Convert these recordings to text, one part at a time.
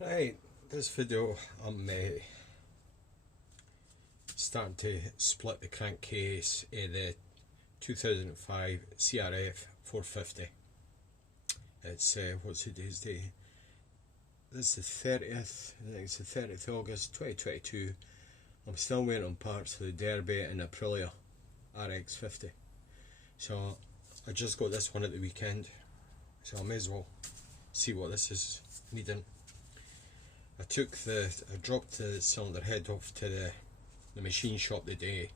Right, this video I'm starting to split the crankcase of the 2005 CRF450. It's what's today's day? This is the 30th. I think it's the 30th of August 2022. I'm still waiting on parts for the Derby and Aprilia RX50. So I just got this one at the weekend, so I may as well see what this is needing. I dropped the cylinder head off to the machine shop today,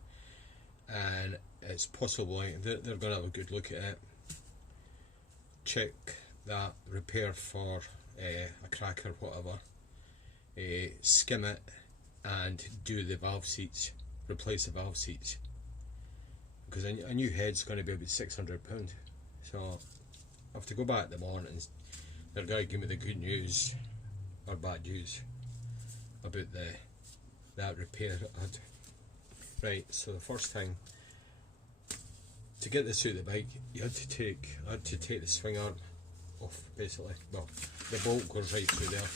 and it's possible they're going to have a good look at it, check that, repair for a crack or whatever, skim it and do the valve seats, replace the valve seats, because a new head's going to be about £600. So I have to go back in the morning and they're going to give me the good news or bad news about that repair I had. Right, so the first thing, to get this out of the bike, I had to take the swing arm off, basically. Well, the bolt goes right through there,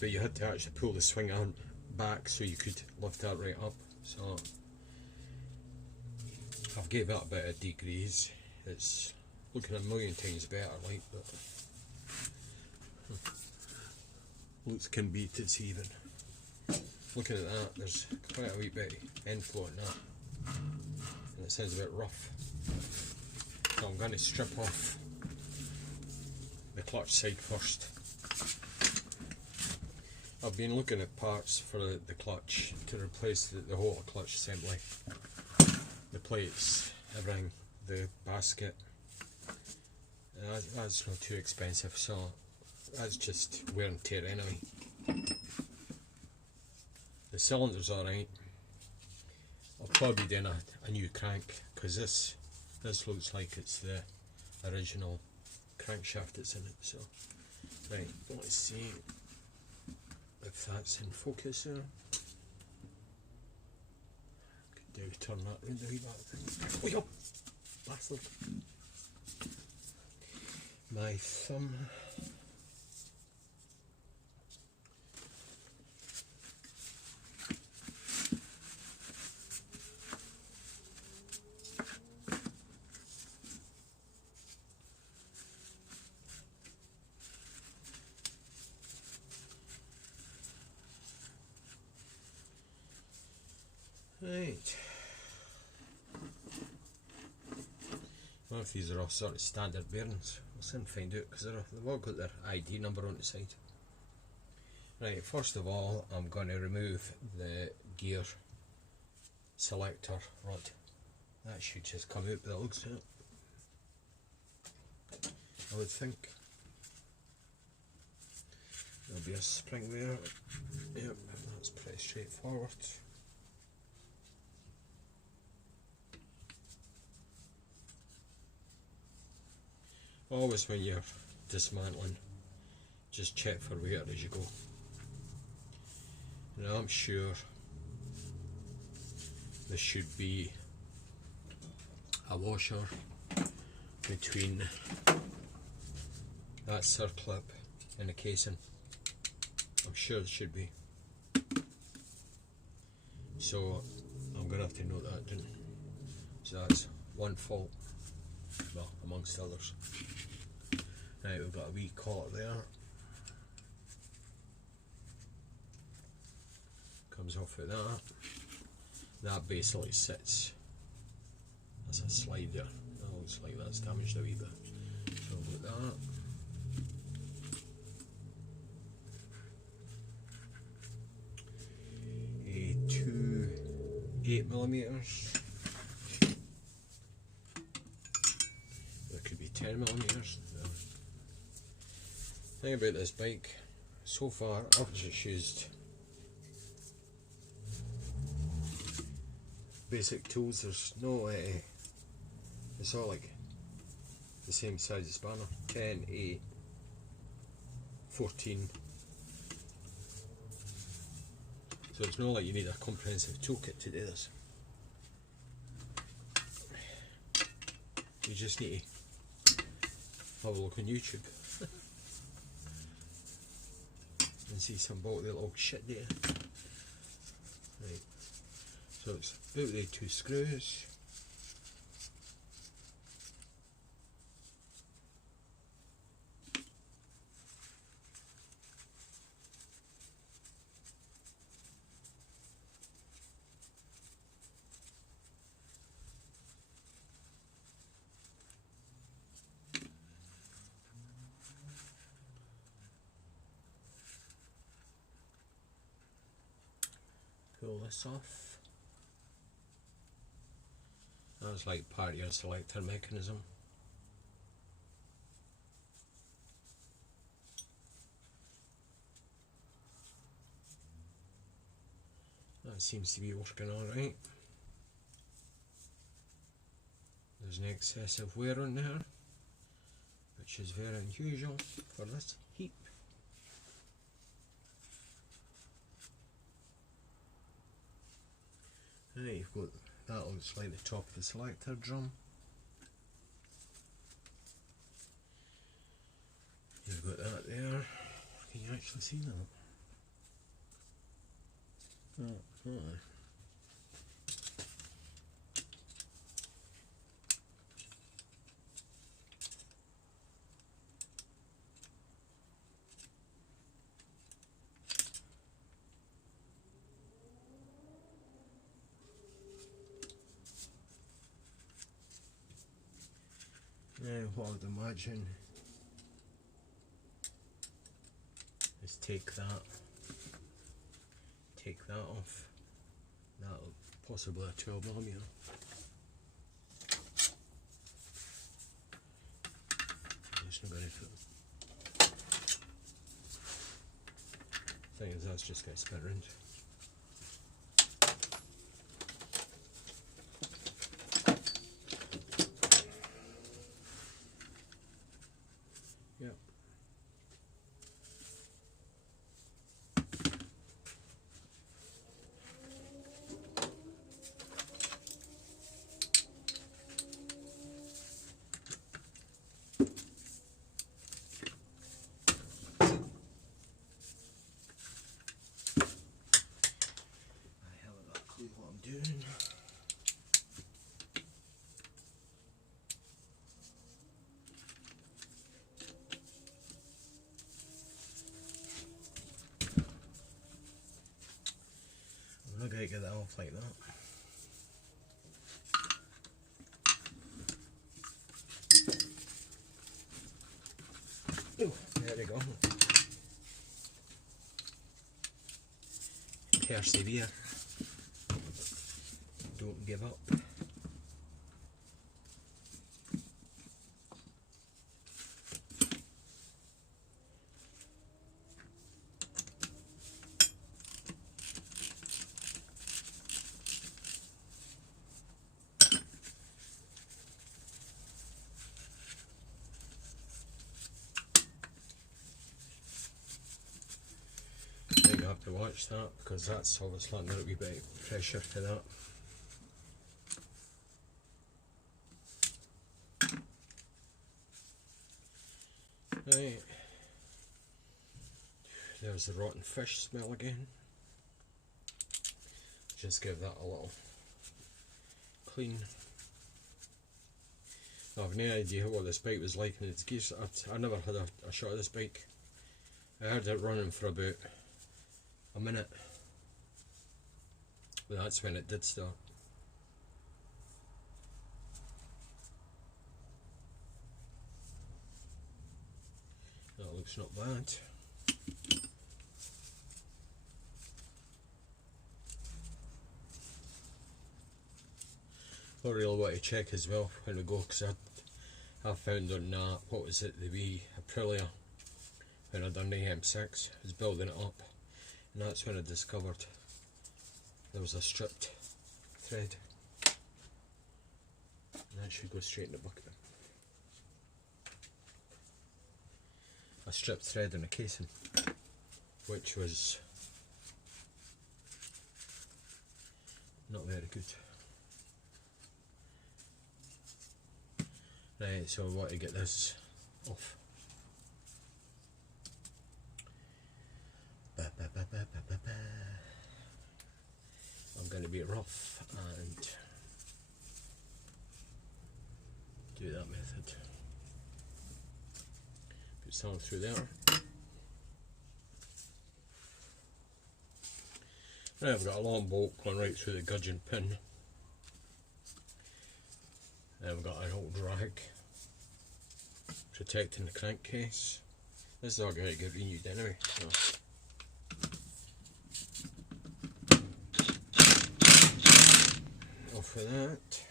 but you had to actually pull the swing arm back so you could lift that right up. So I've gave it a bit of degrease. It's looking a million times better, like, but looks can be deceiving. Looking at that, there's quite a wee bit of end flow in that, and it sounds a bit rough. So I'm going to strip off the clutch side first. I've been looking at parts for the clutch to replace the whole clutch assembly, the plates, everything, the basket. That's not too expensive, so that's just wear and tear anyway. The cylinder's alright. I'll probably be doing a new crank, because this looks like it's the original crankshaft that's in it. So right, let's see if that's in focus there. Could do turn that round a wee bit. Oh, yo, bastard! My thumb. Right. Well, if these are all sort of standard bearings, we'll soon find out, because they've all got their ID number on the side. Right, first of all, I'm going to remove the gear selector rod. That should just come out by the looks of it, I would think. There'll be a spring there. Yep, that's pretty straightforward. Always when you're dismantling, just check for wear as you go. Now I'm sure there should be a washer between that circlip and the casing. I'm sure there should be. So I'm going to have to note that down. So that's one fault, well, amongst others. Right, we've got a wee collar there. Comes off with that. That basically sits. That's a slide there. That looks like that's damaged a wee bit. So with that. Two 8mm. There could be 10mm. The thing about this bike, so far I've just used basic tools. There's no it's all like the same size as spanner, 10, 8, 14. So it's not like you need a comprehensive toolkit to do this. You just need to have a look on YouTube. and see some bulky little shit there. Right, so it's out the 2 screws. Pull this off. That's like part of your selector mechanism. That seems to be working alright. There's an excessive wear on there, which is very unusual for this heap. Right, you've got, that looks like the top of the selector drum. You've got that there. Can you actually see that? Oh, oh. Now what I would imagine is take that off. That'll possibly a 12mm. Just not going to thing is that's just going to spin around. Yep. What I'm doing. I'm not going to get that off like that. Oh, there we go. Persevere. Don't give up. You have to watch that because that's obviously under a wee bit of pressure to that. Right, there's the rotten fish smell again. Just give that a little clean. I've no idea what this bike was like in its gears. I never had a shot of this bike. I heard it running for about a minute, but that's when it did start. That looks not bad. I really want to check as well when we go, because I found on that, what was it, the wee Aprilia, when I done the M6, I was building it up, and that's when I discovered there was a stripped thread, and that should go straight in the bucket. A stripped thread in a casing, which was not very good. Right, so I want to get this off. I'm going to be rough and do that method. Put some through there. Now I've got a long bolt going right through the gudgeon pin. Then I've got an old rag protecting the crankcase. This is all going to get renewed anyway. So. Off with that.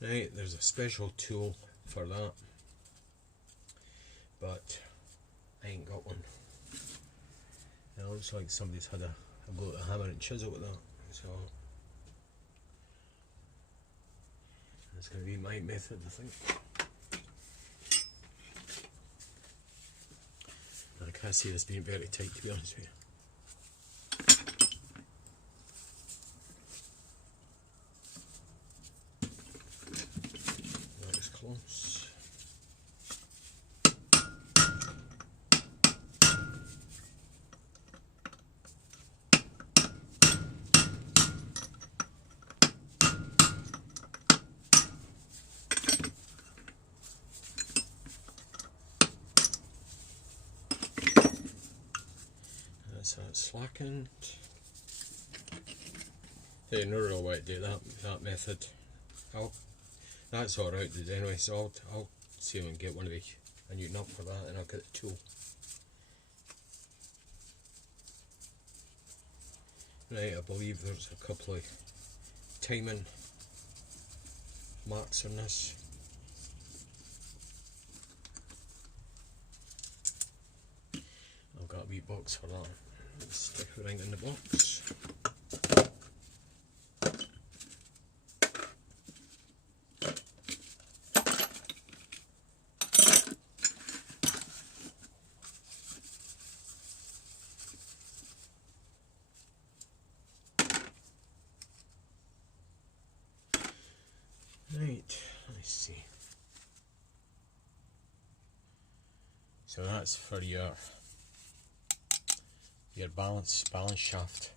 Right, there's a special tool for that, but I ain't got one. It looks like somebody's had a go at a hammer and chisel with that, so that's going to be my method, I think. I can't see this being very tight, to be honest with you. That is close. So it's slackened. Hey, no real way to do that method. That's alright anyway, so I'll see if I can get one of a new nut for that, and I'll get the tool. Right, I believe there's a couple of timing marks on this. I've got a wee box for that. Let's stick it right in the box. Right, let's see. So that's for your balance shaft.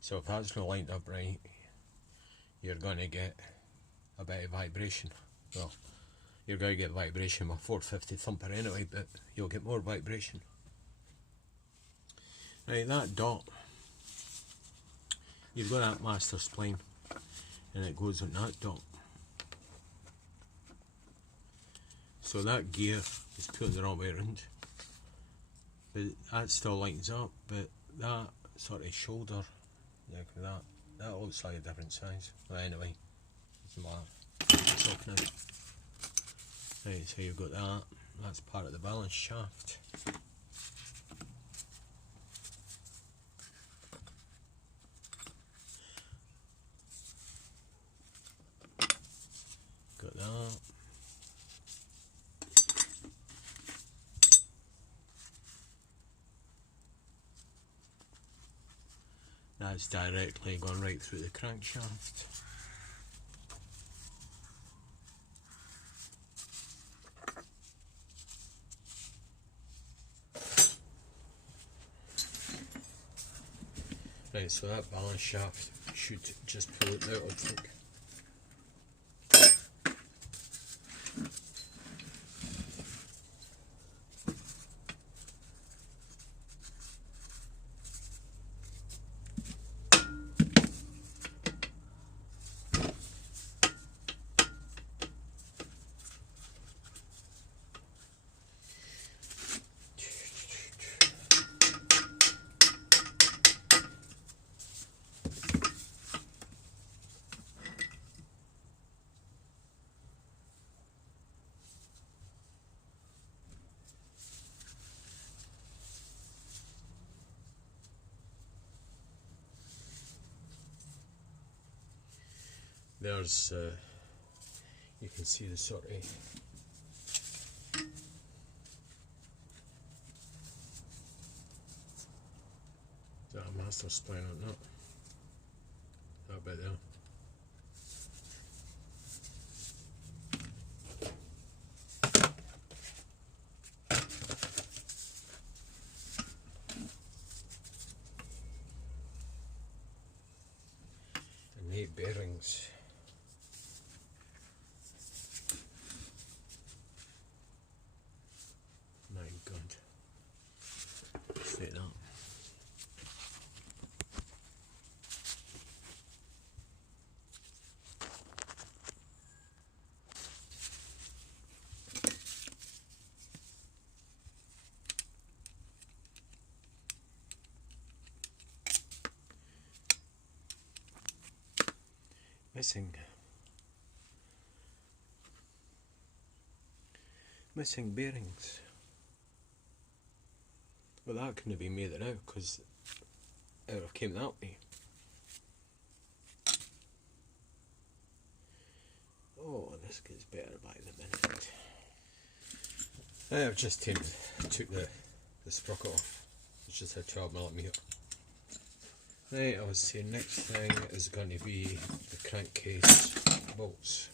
So if that's not lined up right, you're going to get a bit of vibration. Well, you're going to get vibration with 450 thumper anyway, but you'll get more vibration. Right, that dot, you've got that master spline, and it goes on that dot. So that gear is pulling the wrong way around. But that still lines up, but that sort of shoulder, like that looks like a different size. But anyway, doesn't matter. It's off now. Right, so you've got that. That's part of the balance shaft. Got that. That's directly gone right through the crankshaft. Right, so that balance shaft should just pull it out, I think. There's, you can see the sort of is that a master spline on that? That bit there. make bearings. My God. Straighten up. Missing bearings. Well, that couldn't have been made now because it would have came that way. Oh, this gets better by the minute. I've just took the sprocket off. It's just a 12mm. Right, I was saying next thing is going to be the crankcase bolts.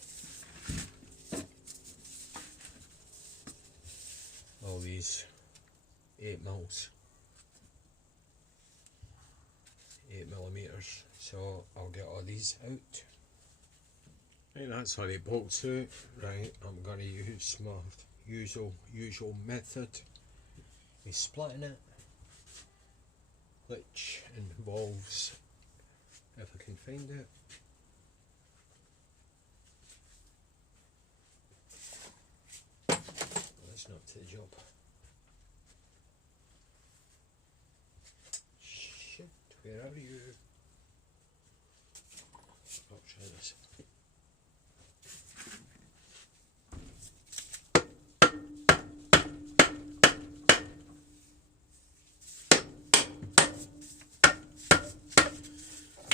All these 8mm, so I'll get all these out. Right, that's how they bolts out. Right, I'm going to use my usual method of splitting it, which involves, if I can find it, that's not to the job. Shit, where are you? I'll try this.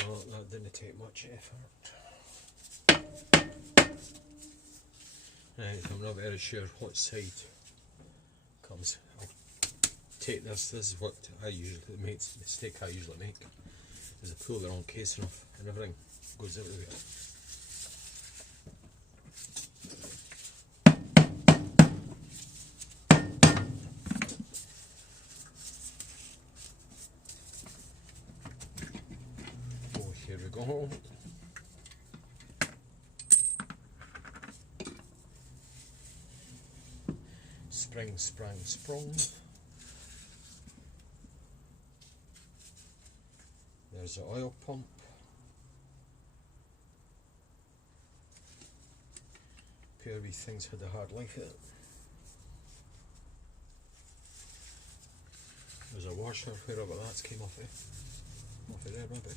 Well, that didn't take much effort. Right, I'm not very sure what side comes. I'll take this. This is what I usually make. The mistake I usually make is I pull the wrong casing off and everything goes everywhere. Oh, here we go. Spring, sprang, sprung. There's the oil pump. Pair of these things had a hard life in it. There's a washer, wherever that came off of there maybe.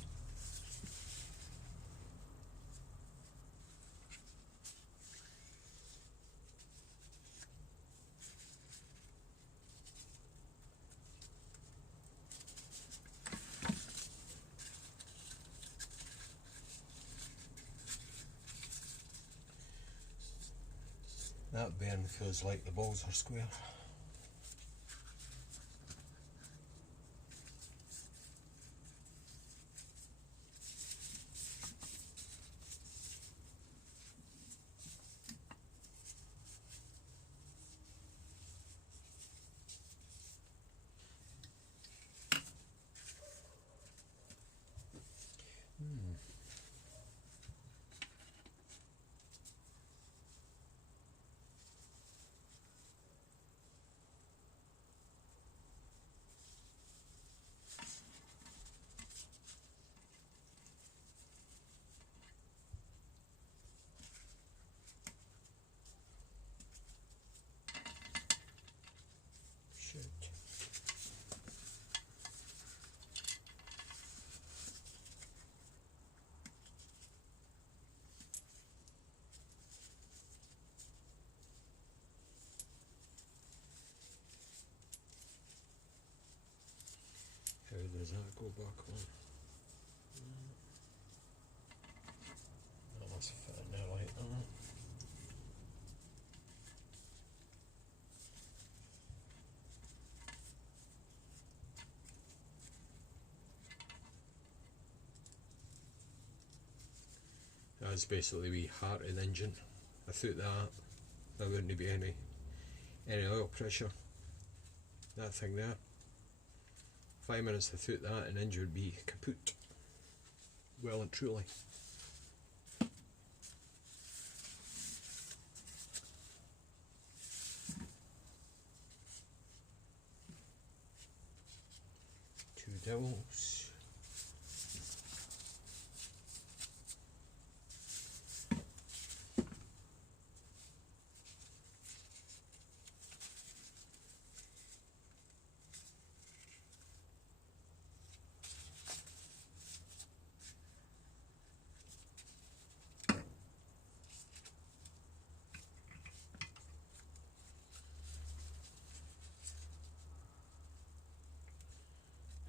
That bearing feels like the balls are square. How does that go back on? That must fit in there like that. That's basically the heart of the engine. Without that, there wouldn't be any oil pressure. That thing there. 5 minutes without that, an engine would be kaput. Well and truly. dowels.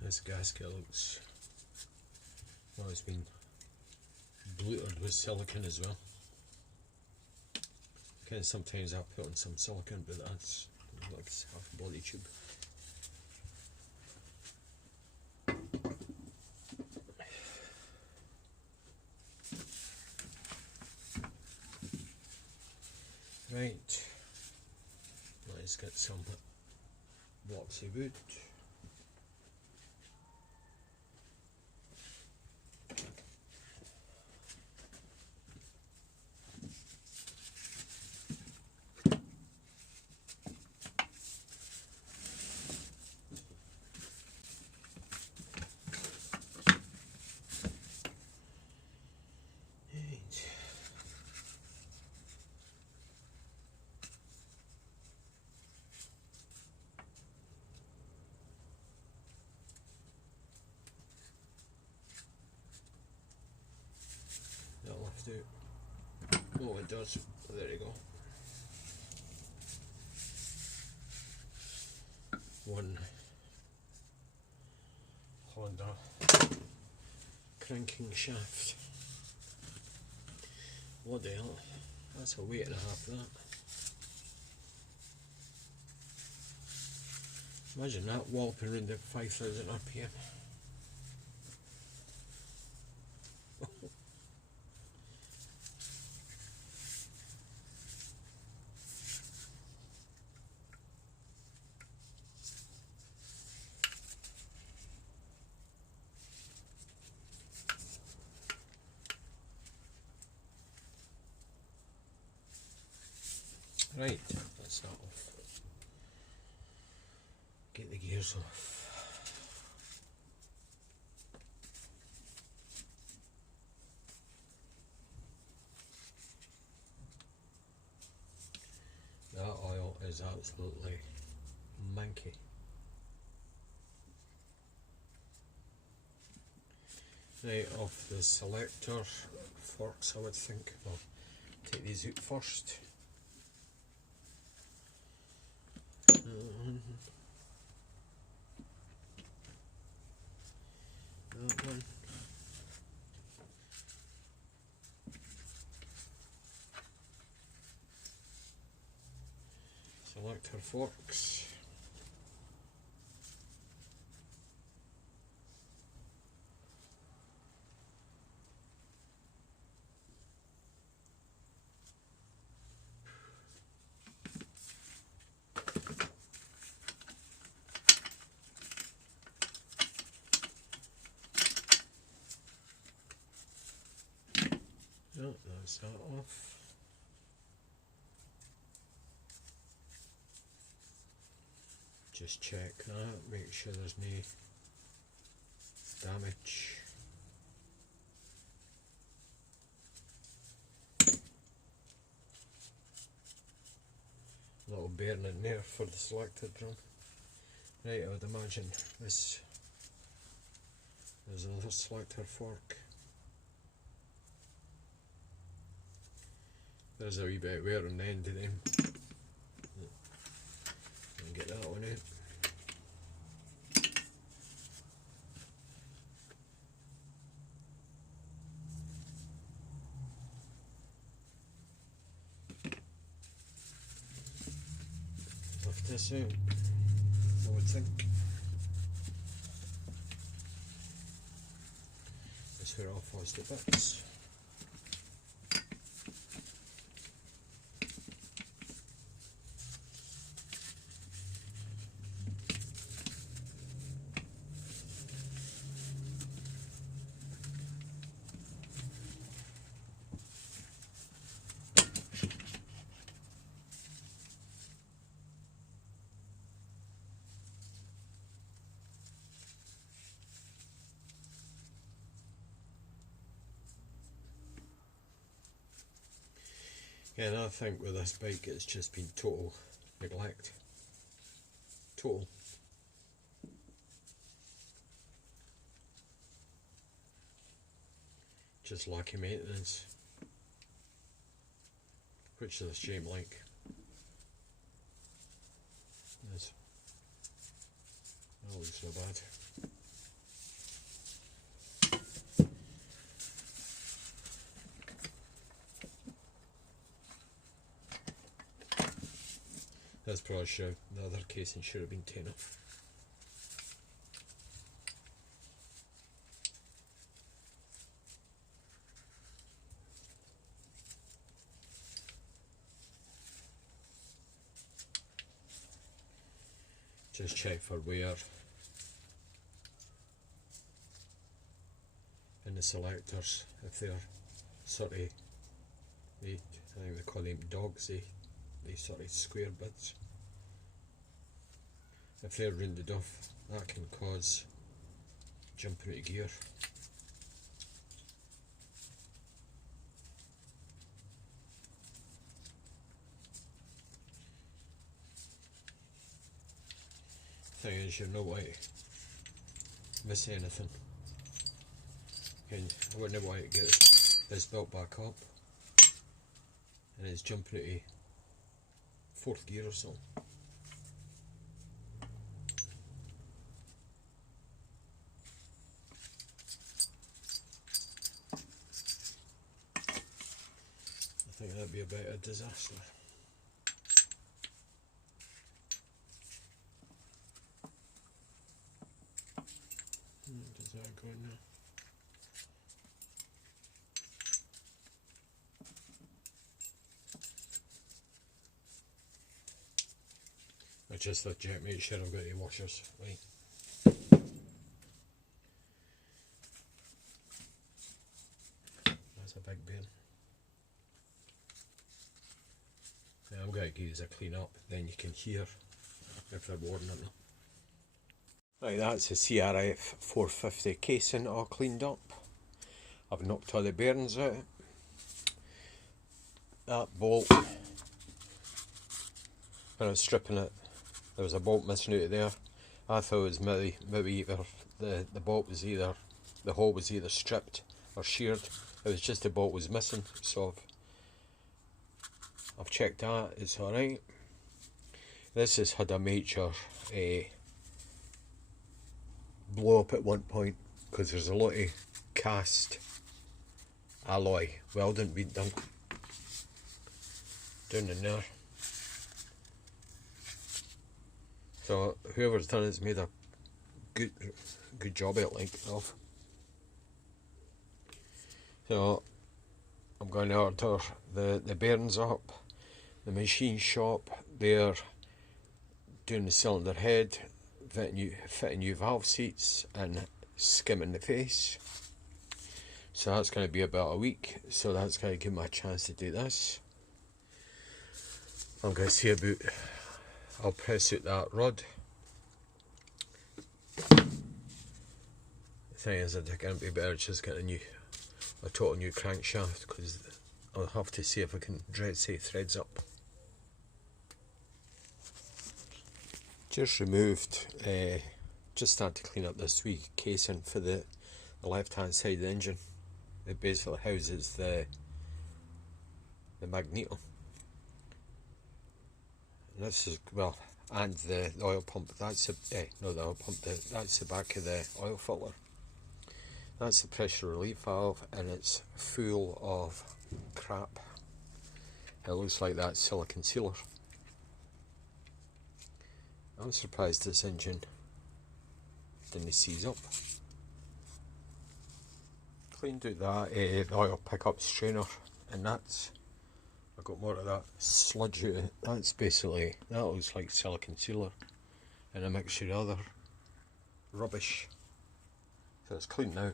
This gasket looks, well, it's been bluted with silicone as well. Okay, sometimes I'll put on some silicone, but that's like half a body tube. Right, let's get some blocks of wood. That'll have to, oh it does, there you go. One Honda cranking shaft. Bloody hell, that's a weight and a half that. Imagine that walloping around at 5,000 RPM. Right, that's that off. Get the gears off. That oil is absolutely manky. Right, off the selector forks, I would think. I'll take these out first. That one. Selector forks. Oh, that's that off. Just check that, make sure there's no damage. Little bearing in there for the selector drum. Right, I would imagine this, there's another selector fork. There's a wee bit of wear on the end of them. And get that one out. Lift this out, I would think. This where it all falls to bits. Yeah, and I think with this bike it's just been total neglect. Total. Just lacking maintenance. Which is a shame, like. Yes. That looks so bad. That's probably should the other casing should have been taken off. Just check for wear in the selectors if they're sort of, I think they call them dogs, they sort of square bits. If they're rounded off, that can cause jumping out of gear. Thing is, you're not going to miss anything. And I wouldn't want to get this built back up and it's jumping out of fourth gear or something. I think that'd be a bit of a disaster. Does that go in now? I just thought, Jack, make sure I've got the washers right. That's a big bear. Yeah, I'm going to give these a clean up, then you can hear if they're warning it. Right, that's the CRF450 casing all cleaned up. I've knocked all the bearings out. That bolt, when I was stripping it, there was a bolt missing out of there. I thought it was maybe either the bolt was either, the hole was either stripped or sheared. It was just the bolt was missing, so I've checked that, it's alright. This has had a major blow up at one point because there's a lot of cast alloy welding being done down in there. So whoever's done it's made a good job of. So I'm going to order the bearings up. The machine shop, they're doing the cylinder head, fitting new valve seats and skimming the face. So that's going to be about a week, so that's going to give me a chance to do this. I'm going to see about, I'll press out that rod. The thing is, I think it'd be better just getting a total new crankshaft, because I'll have to see if I can say threads up. Just removed, just started to clean up this wee casing for the left hand side of the engine. It basically houses the magneto. And this is, well, and the oil pump. That's not the oil pump. That's the back of the oil filter. That's the pressure relief valve, and it's full of crap. It looks like that silicon sealer. I'm surprised this engine didn't seize up. Cleaned out that oil pickup strainer, and that's, I got more of that sludge out of it. That's basically, that looks like silicon sealer and a mixture of other rubbish. So it's clean now.